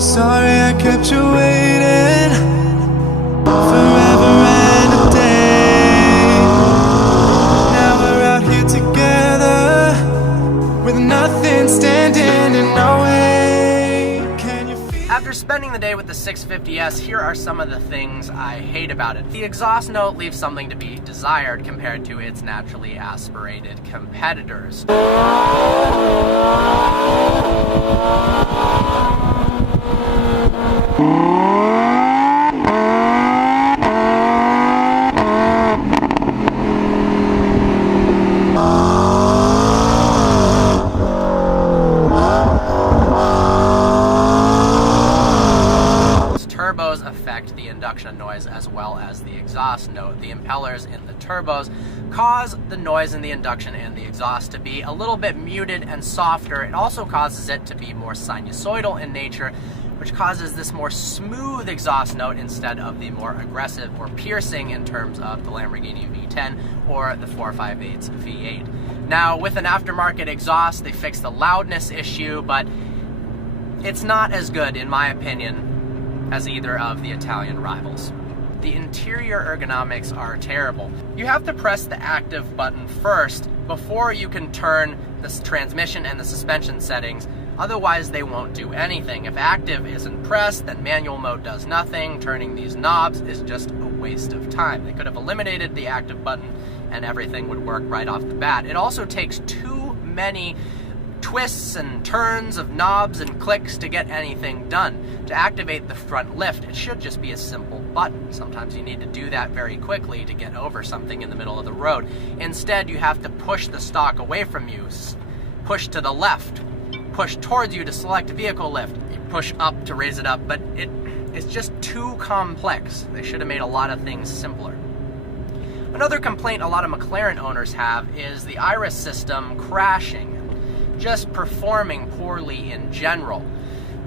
Sorry I kept you waiting forever and a day. Now we're out here together with nothing standing in our way. Can you feel? After spending the day with the 650S, here are some of the things I hate about it. The exhaust note leaves something to be desired compared to its naturally aspirated competitors. Turbos affect the induction noise as well as the exhaust note. The impellers in the turbos cause the noise in the induction and the exhaust to be a little bit muted and softer. It also causes it to be more sinusoidal in nature, which causes this more smooth exhaust note instead of the more aggressive or piercing in terms of the Lamborghini V10 or the 458's V8. Now, with an aftermarket exhaust, they fixed the loudness issue, but it's not as good, in my opinion, as either of the Italian rivals. The interior ergonomics are terrible. You have to press the active button first before you can turn the transmission and the suspension settings. Otherwise, they won't do anything. If active isn't pressed, then manual mode does nothing. Turning these knobs is just a waste of time. They could have eliminated the active button and everything would work right off the bat. It also takes too many twists and turns of knobs and clicks to get anything done. To activate the front lift, it should just be a simple button. Sometimes you need to do that very quickly to get over something in the middle of the road. Instead, you have to push the stock away from you, push to the left, push towards you to select vehicle lift, you push up to raise it up, but it's just too complex. They should have made a lot of things simpler. Another complaint a lot of Mclaren owners have is the iris system crashing, just performing poorly in general.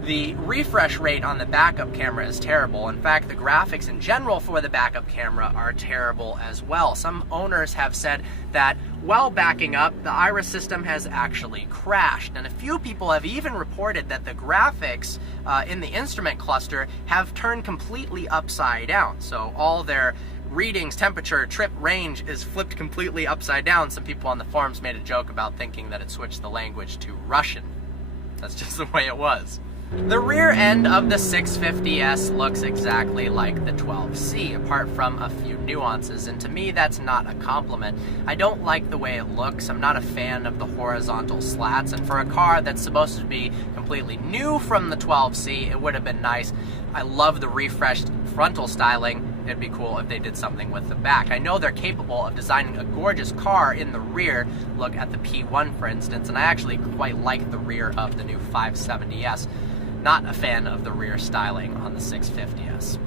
The refresh rate on the backup camera is terrible. In fact, the graphics in general for the backup camera are terrible as well. Some owners have said that while backing up, the iris system has actually crashed. And a few people have even reported that the graphics in the instrument cluster have turned completely upside down. So all their readings, temperature, trip, range is flipped completely upside down. Some people on the forums made a joke about thinking that it switched the language to Russian. That's just the way it was. The rear end of the 650S looks exactly like the 12C, apart from a few nuances, and to me that's not a compliment. I don't like the way it looks. I'm not a fan of the horizontal slats, and for a car that's supposed to be completely new from the 12C, it would have been nice. I love the refreshed frontal styling. It'd be cool if they did something with the back. I know they're capable of designing a gorgeous car in the rear. Look at the P1, for instance, and I actually quite like the rear of the new 570S. Not a fan of the rear styling on the 650S.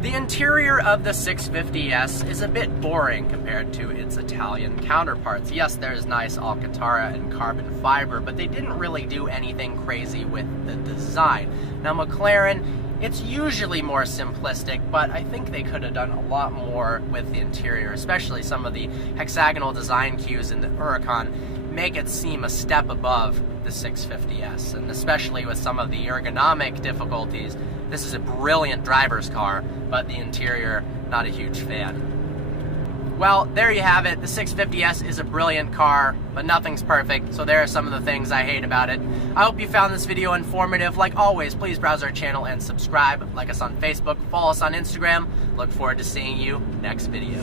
The interior of the 650S is a bit boring compared to its Italian counterparts. Yes, there's nice Alcantara and carbon fiber, but they didn't really do anything crazy with the design. Now, McLaren, it's usually more simplistic, but I think they could have done a lot more with the interior, especially some of the hexagonal design cues in the Huracan make it seem a step above the 650S, and especially with some of the ergonomic difficulties. This is a brilliant driver's car, but the interior, not a huge fan. Well, there you have it. The 650S is a brilliant car, but nothing's perfect, so there are some of the things I hate about it. I hope you found this video informative. Like always, please browse our channel and subscribe. Like us on Facebook, follow us on Instagram. Look forward to seeing you next video.